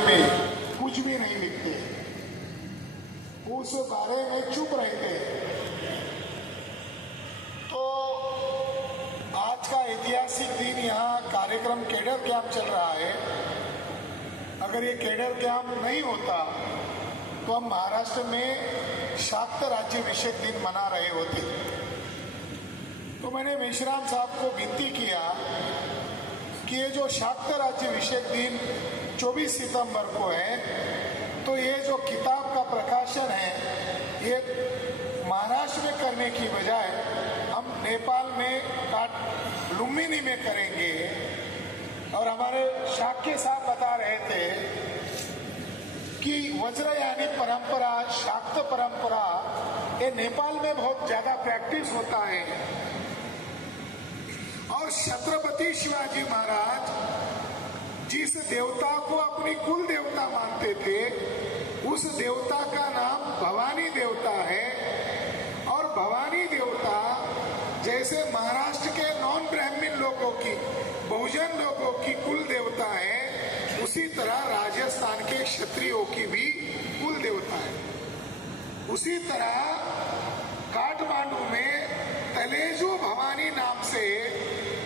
में कुछ भी नहीं लिखते, उस बारे में चुप रहते। तो आज का ऐतिहासिक दिन यहाँ कार्यक्रम कैडर कैंप चल रहा है। अगर ये कैडर कैंप नहीं होता तो हम महाराष्ट्र में शाक्त राज्याभिषेक दिन मना रहे होते। तो मैंने मेश्राम साहब को विनती किया कि ये जो शाक्त राज्याभिषेक दिन 24 सितंबर को है, तो ये जो किताब का प्रकाशन है ये महाराष्ट्र में करने की बजाय हम नेपाल में लुम्बिनी में करेंगे। और हमारे शाक्य साहब बता रहे थे कि वज्रयानी परंपरा, शाक्त परंपरा, ये नेपाल में बहुत ज्यादा प्रैक्टिस होता है। और छत्रपति शिवाजी महाराज जिस देवता को अपनी कुल देवता मानते थे, उस देवता का नाम भवानी देवता है। और भवानी देवता जैसे महाराष्ट्र के नॉन ब्राह्मण लोगों की, बहुजन लोगों की कुल देवता है, उसी तरह राजस्थान के क्षत्रियों की भी कुल देवता है। उसी तरह काठमांडू में तलेजू भवानी नाम से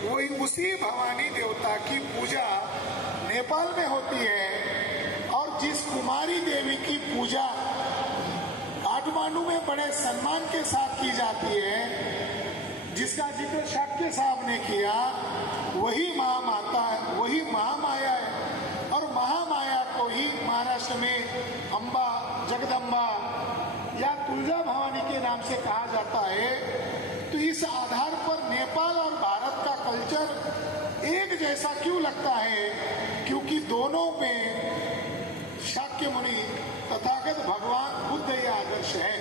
वही उसी भवानी देवता की पूजा नेपाल में होती है। और जिस कुमारी देवी की पूजा काठमांडू में बड़े सम्मान के साथ की जाती है, जिसका जिक्र शाक्य साहब ने किया, वही महामाता है, वही महामाया है। और महामाया को ही महाराष्ट्र में अम्बा, जगदम्बा या तुलजा भवानी के नाम से कहा जाता है। तो इस आधार पर नेपाल और भारत का कल्चर एक जैसा क्यों लगता है? क्योंकि दोनों में शाक्य मुनि, तथागत भगवान बुद्ध ये आदर्श है।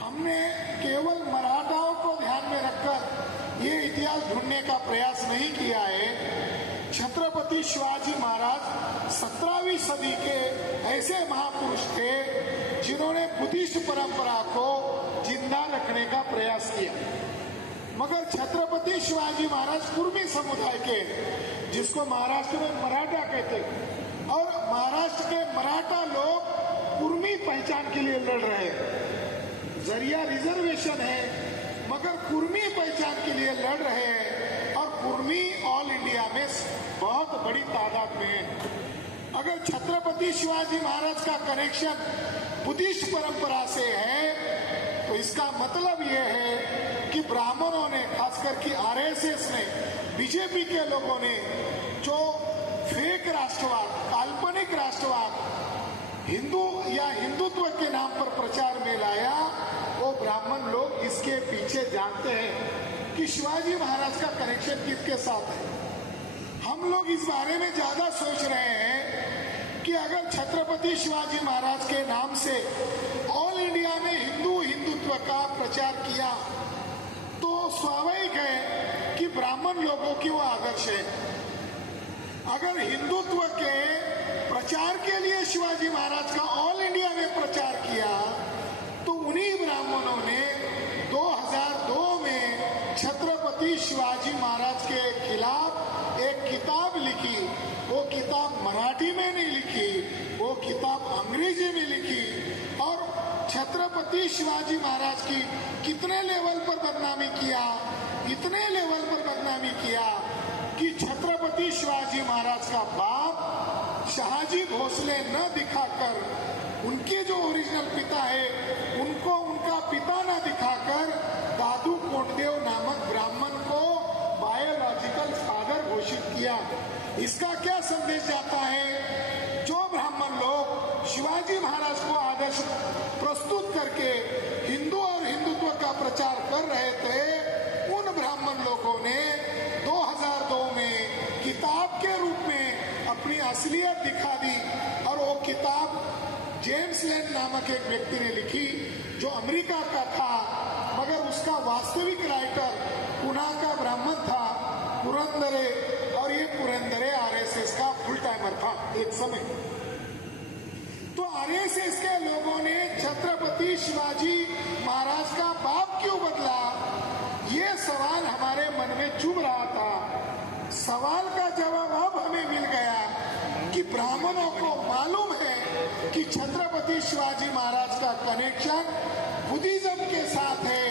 हमने केवल मराठाओं को ध्यान में रखकर ये इतिहास ढूंढने का प्रयास नहीं किया है। छत्रपति शिवाजी महाराज 17वीं सदी के ऐसे महापुरुष थे जिन्होंने बुद्धिस्ट परंपरा को जिंदा रखने का प्रयास किया। मगर छत्रपति शिवाजी महाराज कुर्मी समुदाय के, जिसको महाराष्ट्र में मराठा कहते, और महाराष्ट्र के मराठा लोग कुर्मी पहचान के लिए लड़ रहे हैं। जरिया रिजर्वेशन है मगर कुर्मी पहचान के लिए लड़ रहे हैं। और कुर्मी ऑल इंडिया में बहुत बड़ी तादाद में है। अगर छत्रपति शिवाजी महाराज का कनेक्शन बुद्धिस्ट परंपरा से है तो इसका मतलब यह है कि ब्राह्मणों ने, खासकर कि आरएसएस ने, बीजेपी के लोगों ने जो फेक राष्ट्रवाद, काल्पनिक राष्ट्रवाद हिंदू या हिंदुत्व के नाम पर प्रचार में लाया, वो ब्राह्मण लोग इसके पीछे जानते हैं कि शिवाजी महाराज का कनेक्शन किसके साथ है। हम लोग इस बारे में ज्यादा सोच रहे हैं कि अगर छत्रपति शिवाजी महाराज के नाम से ऑल इंडिया में हिंदुत्व का प्रचार किया तो स्वाभाविक है कि ब्राह्मण लोगों की वो आदर्श है। अगर हिंदुत्व के प्रचार के लिए शिवाजी महाराज का ऑल इंडिया में प्रचार किया तो उन्हीं ब्राह्मणों ने 2002 में छत्रपति शिवाजी महाराज के खिलाफ एक किताब लिखी। वो किताब मराठी में नहीं लिखी, वो किताब अंग्रेजी में लिखी। और छत्रपति शिवाजी महाराज की कितने लेवल पर बदनामी किया, इतने लेवल पर बदनामी किया कि छत्रपति शिवाजी महाराज का बाप शहाजी भोसले न दिखाकर, उनके जो ओरिजिनल पिता है उनको उनका पिता न दिखाकर दादू कोंडदेव नामक ब्राह्मण को बायोलॉजिकल फादर घोषित किया। इसका क्या संदेश जाता है? जो ब्राह्मण लोग शिवाजी महाराज को आदर्श प्रस्तुत करके हिंदू और हिंदुत्व का प्रचार कर रहे थे, उन ब्राह्मण लोगों ने 2002 में किताब के रूप में अपनी असलियत दिखा दी। और वो किताब जेम्स लैंड नामक एक व्यक्ति ने लिखी जो अमेरिका का था, मगर उसका वास्तविक राइटर पुणे का ब्राह्मण था, पुरंदरे। और ये पुरंदरे आरएसएस का फुल टाइमर था एक समय। तो आरएसएस के लोगों ने छत्रपति शिवाजी महाराज का बाप क्यों बदला, ये सवाल हमारे मन में चुभ रहा था। सवाल का जवाब अब हमें मिल गया कि ब्राह्मणों को मालूम है कि छत्रपति शिवाजी महाराज का कनेक्शन बुद्धिज्म के साथ है,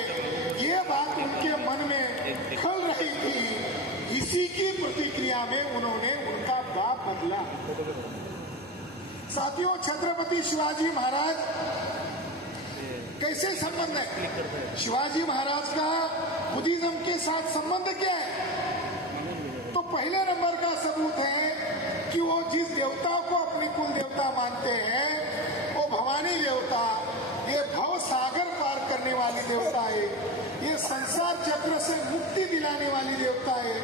ये बात उनके मन में खल रही थी। इसी की प्रतिक्रिया में उन्होंने उनका बाप बदला। साथियों, छत्रपति शिवाजी महाराज कैसे संबंध है? शिवाजी महाराज का बुद्धिज्म के साथ संबंध क्या है? तो पहले नंबर का सबूत है कि वो जिस देवता को अपनी कुल देवता मानते हैं वो भवानी देवता, ये भव सागर पार करने वाली देवता है, ये संसार चक्र से मुक्ति दिलाने वाली देवता है।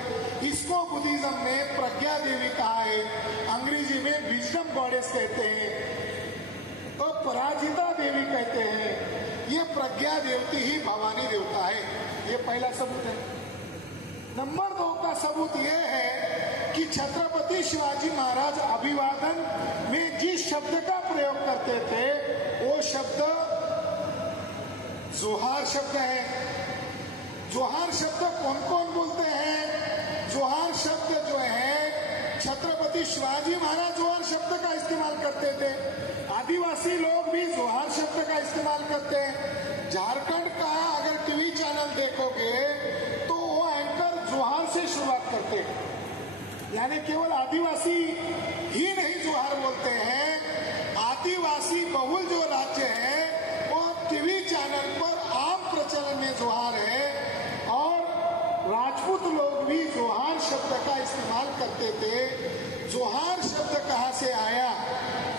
इसको बुद्धिज्म में प्रज्ञा देवी कहा है, अंग्रेजी में विजडम गॉडेस कहते हैं, तो पराजिता देवी कहते हैं। ये प्रज्ञा देवती ही भवानी देवता है। ये पहला सबूत है। नंबर 2 का सबूत ये है कि छत्रपति शिवाजी महाराज अभिवादन में जिस शब्द का प्रयोग करते थे वो शब्द जोहार शब्द है। जोहार शब्द कौन कौन बोलते हैं? जोहार शब्द जो है छत्रपति शिवाजी महाराज जोहार शब्द का इस्तेमाल करते थे। आदिवासी लोग भी जोहार शब्द का इस्तेमाल करते हैं। झारखंड का अगर टीवी चैनल देखोगे तो वो एंकर जोहार से शुरुआत करते हैं, यानी केवल आदिवासी ही नहीं जोहार बोलते हैं। आदिवासी बहुल जो राज्य है वो टीवी चैनल पर आम प्रचलन में जोहार है, और राजपूत लोग भी जोहार शब्द का इस्तेमाल करते थे। जोहार शब्द कहाँ से आया?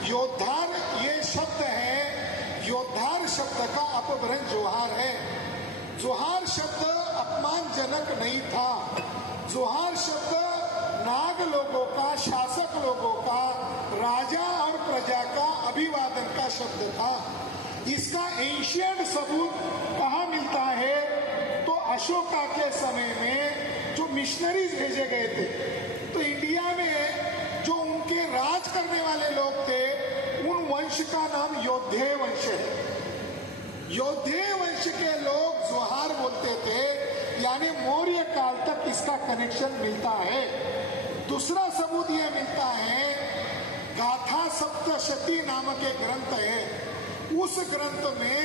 योद्धार ये शब्द है, योद्धार शब्द का अपभ्रंश जोहार है। जोहार शब्द अपमानजनक नहीं था। जोहार शब्द नाग लोगों का, शासक लोगों का, राजा और प्रजा का अभिवादन का शब्द था। इसका एंशिएंट सबूत कहाँ मिलता है? तो अशोका के समय में जो मिशनरीज भेजे गए थे, तो इंडिया में जो उनके राज करने वाले लोग थे उन वंश का नाम योद्धेय वंश है। योद्धेय वंश के लोग जोहार बोलते थे, यानी मौर्य काल तक इसका कनेक्शन मिलता है। दूसरा सबूत यह मिलता है, गाथा सप्तशती नामक एक ग्रंथ है। उस ग्रंथ में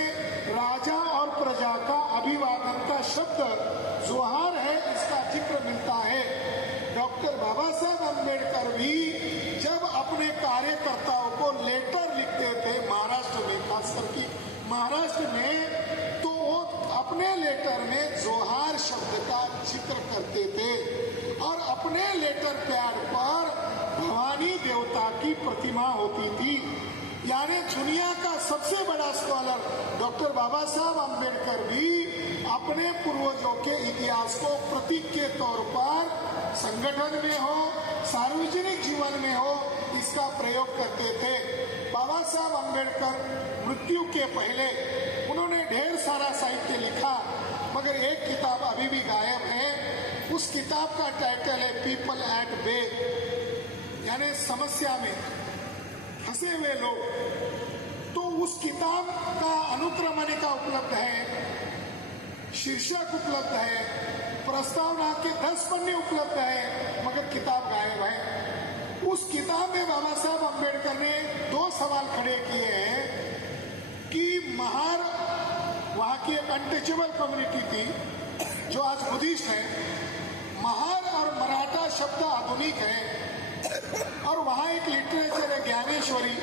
राजा और प्रजा का अभिवादन का शब्द जोहार है, इसका जिक्र मिलता है। डॉक्टर बाबा साहब अम्बेडकर भी जब अपने कार्यकर्ताओं को लेटर लिखते थे, महाराष्ट्र में, खासकर की महाराष्ट्र में, तो वो अपने लेटर में जोहार शब्द का जिक्र करते थे, और अपने लेटर पैड पर भवानी देवता की प्रतिमा होती थी। यानी दुनिया का सबसे बड़ा स्कॉलर डॉक्टर बाबा साहब अम्बेडकर भी अपने पूर्वजों के इतिहास को प्रतीक के तौर पर संगठन में हो, सार्वजनिक जीवन में हो, इसका प्रयोग करते थे। बाबा साहब अम्बेडकर मृत्यु के पहले उन्होंने ढेर सारा साहित्य लिखा, मगर एक किताब अभी भी गायब है। उस किताब का टाइटल है पीपल एट बे, यानी समस्या में फंसे हुए लोग। तो उस किताब का अनुक्रमणिका उपलब्ध है, शीर्षक उपलब्ध है, प्रस्तावना के 10 पन्ने उपलब्ध है, मगर किताब गायब है। उस किताब में बाबा साहब अम्बेडकर ने 2 सवाल खड़े किए हैं कि महार, वहां की एक अनटचेबल कम्युनिटी थी जो आज बुद्धिस्ट है, महार और मराठा शब्द आधुनिक है, और वहां एक लिटरेचर है ज्ञानेश्वरी,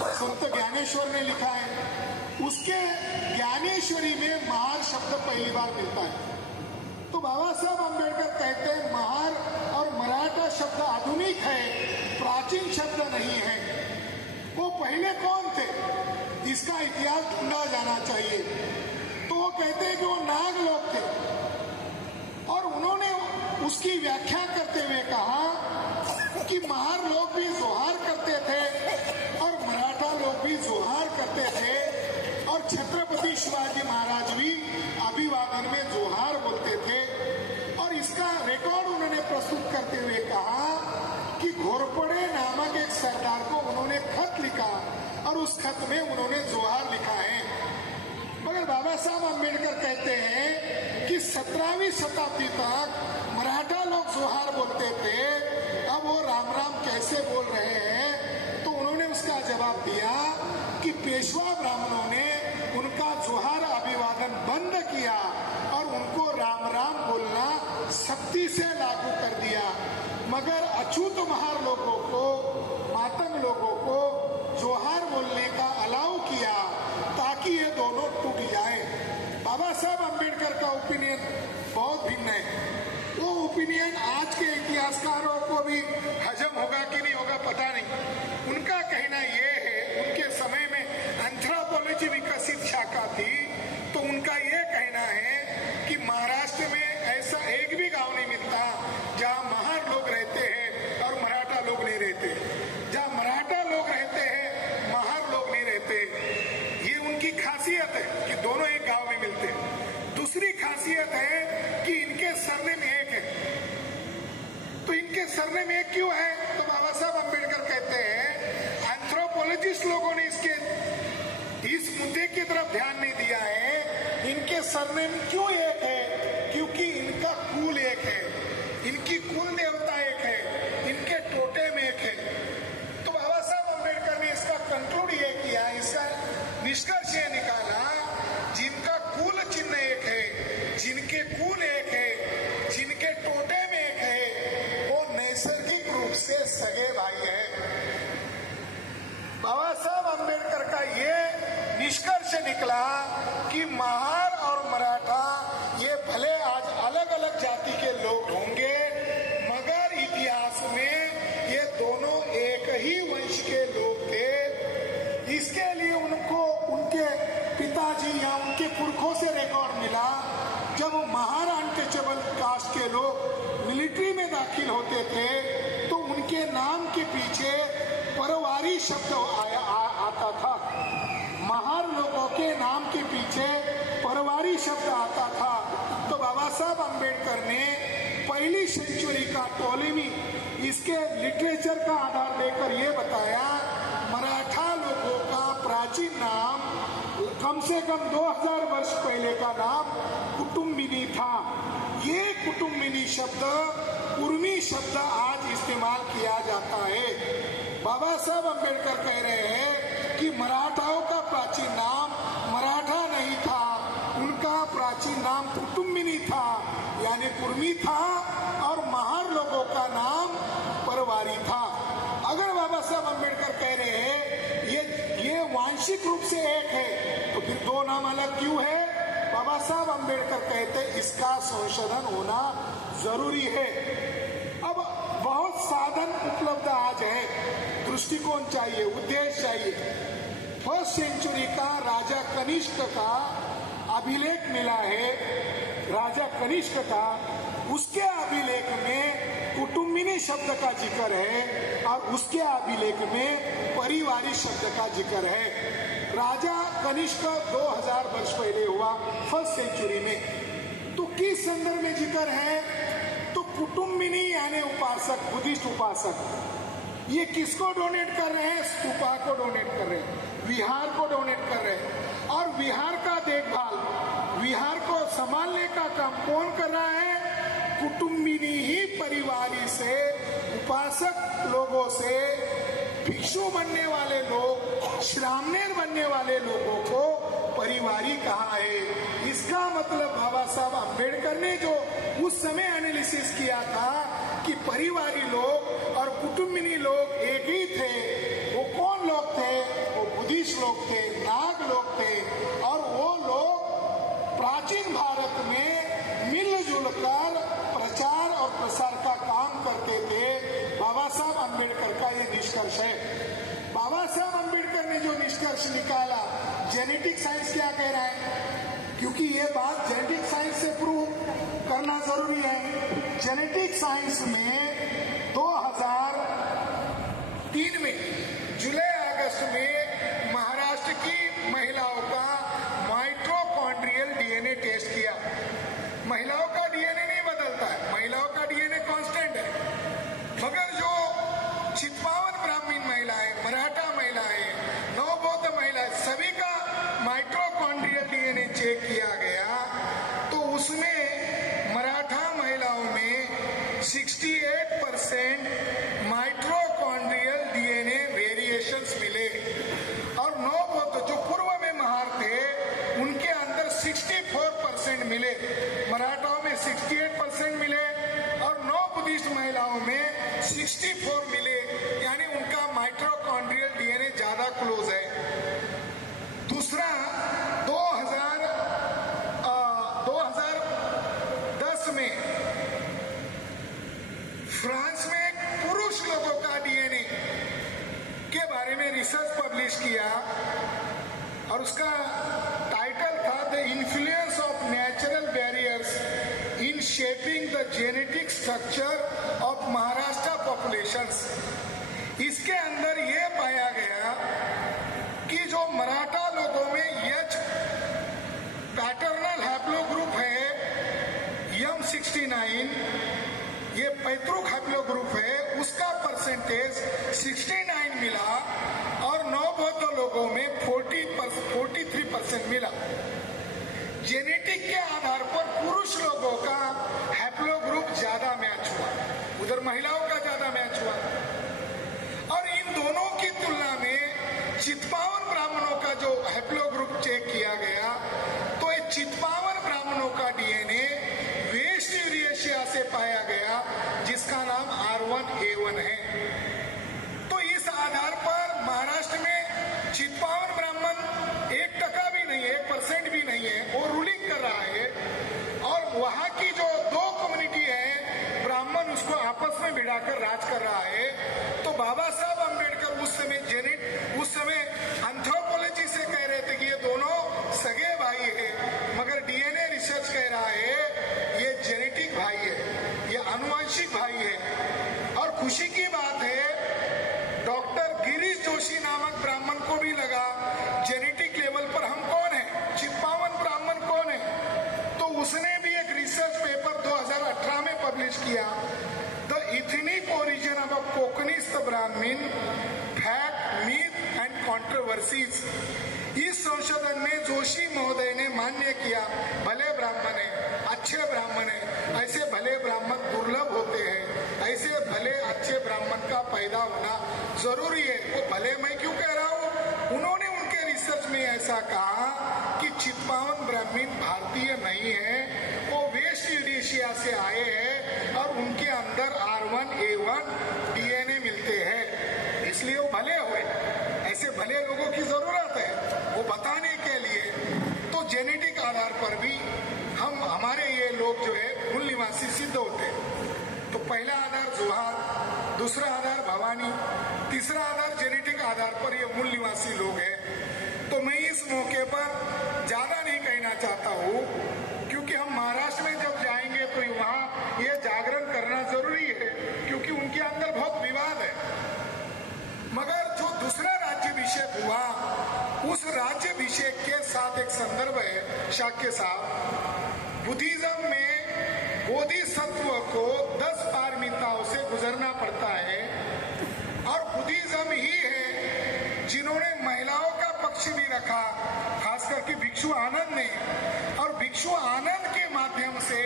संत ज्ञानेश्वर ने लिखा है, उसके ज्ञानेश्वरी में महार शब्द पहली बार मिलता है। तो बाबा साहब अम्बेडकर कहते हैं महार और मराठा शब्द आधुनिक है, प्राचीन शब्द नहीं है। वो पहले कौन थे, इसका इतिहास ढूंढा जाना चाहिए। तो वो कहते हैं कि वो नाग लोग थे, और उन्होंने उसकी व्याख्या करते हुए कहा कि महार लोग भी जोहार करते थे और मराठा लोग भी जोहार करते थे, और छत्रपति शिवाजी महाराज भी अभिवादन में जोहार बोलते थे। और इसका रिकॉर्ड उन्होंने प्रस्तुत करते हुए कहा कि घोरपड़े नामक एक सरदार को उन्होंने खत लिखा, और उस खत में उन्होंने जोहार लिखा है। मगर बाबा साहब अम्बेडकर कहते हैं कि 17वीं शताब्दी तक मराठा लोग जोहार बोलते थे, और वो राम राम कैसे बोल रहे हैं? तो उन्होंने उसका जवाब दिया कि पेशवा ब्राह्मणों ने उनका जोहार अभिवादन बंद किया और उनको राम राम बोलना सख्ती से लागू कर दिया, मगर अछूत महार लोगों को, मातंग लोगों को जोहार बोलने का अलाउ किया ताकि ये दोनों टूट जाए। बाबा साहब अम्बेडकर का ओपिनियन बहुत भिन्न है। वो ओपिनियन आज के इतिहासकारों को भी हजम होगा कि नहीं होगा पता नहीं। उनका कहना ये है, उनके समय में एंथ्रोपोलॉजी विकसित शाखा थी, तो उनका ये कहना है कि महाराष्ट्र में ऐसा एक भी गांव नहीं मिलता जहां महार लोग रहते हैं और मराठा लोग नहीं रहते, जहां मराठा लोग रहते हैं महार लोग नहीं रहते। ये उनकी खासियत है कि दोनों एक गांव में मिलते हैं। दूसरी खासियत है कि इनके सरनेम एक है। तो इनके सरनेम एक क्यों है? तो बाबा साहब अम्बेडकर कहते हैं एंथ्रोपोलॉजिस्ट लोगों ने इस मुद्दे की तरफ ध्यान नहीं दिया है। इनके सरनेम क्यों एक है? क्योंकि इनका कुल एक है, इनकी कुल देवता एक है, इनके टोटेम एक है। तो बाबा साहब अम्बेडकर ने इसका कंक्लूड ये किया, इसका निष्कर्ष ये निकाला, जिनका कुल चिन्ह एक है, जिनके कुल एक है, जिनके टोटेम एक है, वो नैसर्गिक रूप से सगे भाई है। बाबा साहब अम्बेडकर का ये निष्कर्ष निकला कि महार और मराठा ये भले आज अलग अलग जाति के लोग होंगे, मगर इतिहास में ये दोनों एक ही वंश के लोग थे। इसके लिए उनको उनके पिताजी या उनके पुरखों से रिकॉर्ड मिला, जब महार अनटचेबल कास्ट के लोग मिलिट्री में दाखिल होते थे तो उनके नाम के पीछे परवारी शब्द आता था। महार लोगों के नाम के पीछे परवारी शब्द आता था। तो बाबा साहब अम्बेडकर ने पहली सेंचुरी का टोलेमी इसके लिटरेचर का आधार लेकर ये बताया, मराठा लोगों का प्राचीन नाम कम से कम 2000 वर्ष पहले का नाम कुटुम्बिनी था। ये कुटुम्बिनी शब्द उर्मी शब्द आज इस्तेमाल किया जाता है। बाबा साहब अम्बेडकर कह रहे हैं कि मराठाओं का प्राचीन नाम मराठा नहीं था, उनका प्राचीन नाम कुटुम्बिनी था यानी कुर्मी था, और महार लोगों का नाम परवारी था। अगर बाबा साहब अम्बेडकर कह रहे हैं ये वांशिक रूप से एक है, तो फिर दो नाम अलग क्यों है? बाबा साहब अम्बेडकर कहते इसका संशोधन होना जरूरी है। अब बहुत साधन उपलब्ध आज है, दृष्टिकोण चाहिए, उद्देश्य चाहिए। फर्स्ट सेंचुरी का राजा कनिष्क का अभिलेख मिला है, राजा कनिष्क का, उसके अभिलेख में कुटुम्बिनी शब्द का जिक्र है और उसके अभिलेख में परिवारी शब्द का जिक्र है। राजा कनिष्क 2000 वर्ष पहले हुआ, फर्स्ट सेंचुरी में। तो किस संदर्भ में जिक्र है? तो कुटुम्बिनी यानी उपासक, बुद्धिस्ट उपासक, ये किसको डोनेट कर रहे हैं? स्तूपा को डोनेट कर रहे हैं, विहार को डोनेट कर रहे हैं। और विहार का देखभाल, विहार को संभालने का काम कौन कर रहा है? कुटुम्बिनी ही परिवारी से, उपासक लोगों से, भिक्षु बनने वाले लोग, श्रामणेर बनने वाले लोगों को परिवारी कहा है। इसका मतलब बाबा साहब अम्बेडकर ने जो उस समय एनालिसिस किया था कि परिवारी लोग और कुटुम्बिनी लोग एक ही थे, वो कौन लोग थे? वो बुद्धिस्ट लोग थे, नाग लोग थे, और वो लोग प्राचीन भारत में मिलजुल कर प्रचार और प्रसार का काम करते थे। बाबा साहब अम्बेडकर का ये निष्कर्ष है। बाबा साहब अम्बेडकर ने जो निष्कर्ष निकाला, जेनेटिक साइंस क्या कह रहा है? क्योंकि ये बात जेनेटिक साइंस से प्रूव करना जरूरी है। जेनेटिक साइंस में 2003 में जुलाई अगस्त में महाराष्ट्र की महिलाओं का माइटोकॉन्ड्रियल डीएनए टेस्ट किया। महिलाओं का डीएनए नहीं बदलता है, महिलाओं का डीएनए कांस्टेंट है, मगर जो चित्पावन ब्राह्मण महिलाएं, मराठा महिलाएं, नवबौद्ध महिलाएं, सभी का माइटोकॉन्ड्रियल डीएनए चेक किया गया, तो उसमें मराठा महिलाओं में 68% ज्यादा क्लोज है। दूसरा 2010 में फ्रांस में एक पुरुष लोगों का डीएनए के बारे में रिसर्च पब्लिश किया और उसका टाइटल था the influence of natural barriers in shaping the genetic structure of Maharashtra populations. इसके अंदर यह पाया गया कि जो मराठा लोगों में एच पैटर्नल हैप्लो ग्रुप है M69, ये पैतृक हैप्लो ग्रुप है, उसका परसेंटेज 69 मिला और नवबौद्ध लोगों में 43% मिला। जेनेटिक के आधार पर पुरुष लोगों का हैप्लो ग्रुप ज्यादा मैच हुआ, उधर महिलाओं का ज्यादा मैच हुआ। और इन दोनों की तुलना में चित्पावन ब्राह्मणों का जो हैप्लो ग्रुप चेक किया गया तो ये चित्पावन ब्राह्मणों का डीएनए वेस्ट यूरेशिया से पाया गया जिसका नाम R1A1 है। तो इस आधार पर महाराष्ट्र में चित्पावन ब्राह्मण 1% भी नहीं है, 1% भी नहीं है, वो रूलिंग कर रहा है। और वहां की जो दो कम्युनिटी है ब्राह्मण उसको आपस में भिड़ाकर राज कर रहा है। तो बाबा साहब अम्बेडकर उस समय एंथ्रोपोलॉजी से कह रहे थे कि ये दोनों सगे भाई है, मगर डीएनए रिसर्च कह रहा है ये जेनेटिक भाई है, ये आनुवंशिक भाई है। और खुशी की बात है डॉक्टर गिरीश जोशी नामक ब्राह्मण को भी लगा जेनेटिक लेवल पर हम कौन है, चित्पावन ब्राह्मण कौन है। तो उसने भी एक रिसर्च पेपर 2018 में पब्लिश किया, द इथनिक ओरिजिन ऑफ कोकनिस्त ब्राह्मण फैक्ट मीथ एंड कॉन्ट्रोवर्सीज। इस संशोधन में जोशी महोदय ने मान्य किया भले ब्राह्मण है, अच्छे ब्राह्मण है, ऐसे भले ब्राह्मण दुर्लभ होते हैं, ऐसे भले अच्छे ब्राह्मण का पैदा होना जरूरी है। वो भले मैं क्यों कह रहा हूँ, उन्होंने उनके रिसर्च में ऐसा कहा कि चित्पावन ब्राह्मण भारतीय नहीं है, वो वेस्ट यूरेशिया से आए हैं और उनके अंदर R1A1 डीएनए मिलते हैं, इसलिए वो भले हुए। ऐसे भले लोगों की जरूरत है वो बताने के लिए। तो जेनेटिक आधार पर भी हमारे ये लोग जो है मूल निवासी सिद्ध होते हैं। तो पहला आधार जोहार, दूसरा आधार भवानी, तीसरा आधार जेनेटिक आधार पर ये मूल निवासी लोग हैं। तो मैं इस मौके पर ज्यादा नहीं कहना चाहता हूँ, क्योंकि हम महाराष्ट्र में जब जाएंगे तो वहाँ ये जागरण करना जरूरी है, क्योंकि उनके अंदर बहुत विवाद है। मगर जो दूसरा राज्याभिषेक हुआ उस राज्याभिषेक के साथ एक संदर्भ है शाक्य साहब, बुद्धिज्म में बोधिसत्व को 10 पारमिताओं से गुजरना पड़ता है और बुद्धिज्म ही है जिन्होंने महिलाओं का पक्ष भी रखा, खास करके भिक्षु आनंद ने। और भिक्षु आनंद के माध्यम से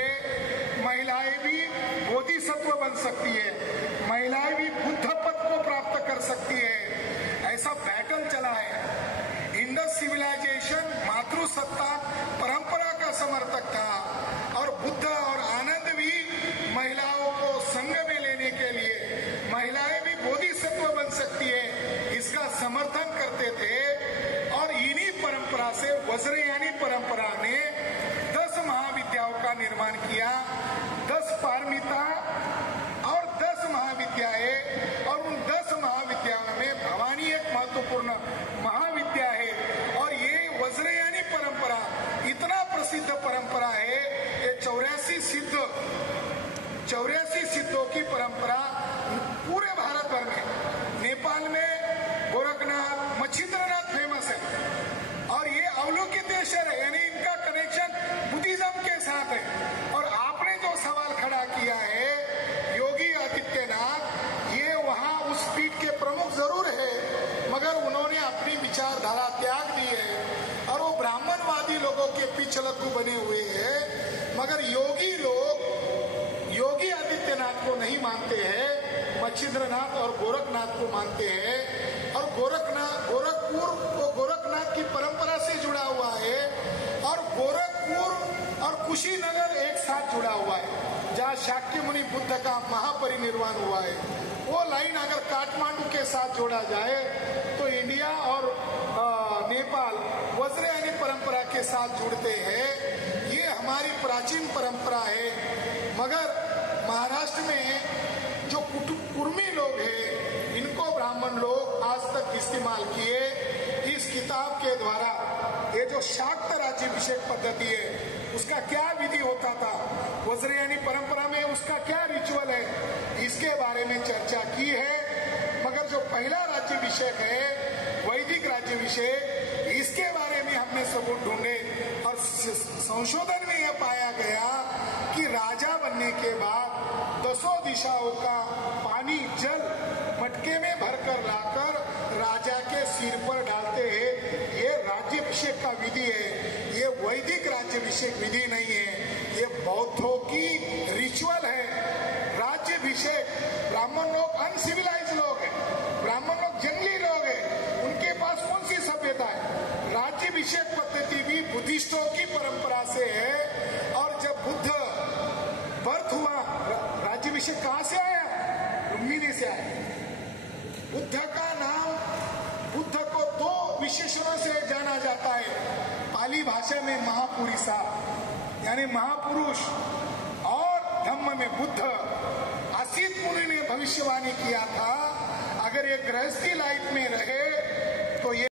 महिलाएं भी बोधिसत्व बन सकती है, महिलाएं भी बुद्ध पद को प्राप्त कर सकती है। ऐसा बैटल चला है। इंडस सिविलाइजेशन मातृसत्ता परंपरा का समर्थक था और बुद्ध और आनंद भी महिलाओं को संग में लेने के लिए महिलाएं भी बोधिसत्व बन सकती है इसका समर्थन करते थे। और इन्हीं परंपरा से वज्रयानी परंपरा ने 10 महाविद्याओं का निर्माण किया, 10 पारमिता और 10 महाविद्याएं। और उन 10 महाविद्यालयों में भवानी एक महत्वपूर्ण महाविद्या है। और ये वज्रयानी परंपरा इतना प्रसिद्ध परंपरा है, ये 84 सिद्धों की परंपरा पूरे भारत भर में, नेपाल में गोरखनाथ, मच्छिंद्रनाथ फेमस है। और ये अवलोकितेश्वर है, यानी इनका कनेक्शन बुद्धिज्म के साथ है। और आपने जो सवाल खड़ा किया है योगी आदित्यनाथ, ये वहाँ उस पीठ के प्रमुख जरूर है, मगर उन्होंने अपनी विचारधारा त्याग दी है और वो ब्राह्मणवादी लोगों के पीछे लग्गू बने हुए हैं। मगर योगी लोग योगी आदित्यनाथ को नहीं मानते हैं, मच्छिंद्रनाथ और गोरखनाथ को मानते हैं। और गोरखपुर वो गोरखनाथ की परंपरा से जुड़ा हुआ है और गोरखपुर और कुशीनगर एक साथ जुड़ा हुआ है, जहाँ शाक्य मुनि बुद्ध का महापरिनिर्वाण हुआ है। वो लाइन अगर काठमांडू के साथ जोड़ा जाए तो इंडिया के साथ जुड़ते हैं। ये हमारी प्राचीन परंपरा है। मगर महाराष्ट्र में जो कुर्मी लोग हैं, इनको ब्राह्मण लोग आज तक इस्तेमाल किए। इस किताब के द्वारा ये जो शाक्त राज्याभिषेक पद्धति है, उसका क्या विधि होता था, वज्रयानी परंपरा में उसका क्या रिचुअल है, इसके बारे में चर्चा की है। मगर जो पहला राज्याभिषेक है, वैदिक राज्याभिषेक, इसके बारे में हमने सबूत ढूंढे और संशोधन में यह पाया गया कि राजा बनने के बाद 10 दिशाओं का पानी जल मटके में भरकर लाकर राजा के सिर पर डालते हैं। ये राज्याभिषेक का विधि है, ये वैदिक राज्याभिषेक विधि नहीं है, ये बौद्धों की रिचुअल है। राज्याभिषेक, ब्राह्मण लोग अनसिविलाइज लोग हैं, ब्राह्मण लोग जंगली लोग हैं, उनके पास कौन सी सभ्यता है। राज्याभिषेक पद्धति भी बुद्धिस्टों की परंपरा से है। और जब बुद्ध बर्थ हुआ, राज्याभिषेक कहाँ से आया? रुक्मिणी से आया। बुद्ध का नाम, बुद्ध को 2 विशेषणों से जाना जाता है। पाली भाषा में महापुरुषा यानी महापुरुष, और धम्म में बुद्ध। असित मुनि ने भविष्यवाणी किया था, अगर ये गृहस्थी लाइफ में रहे तो ये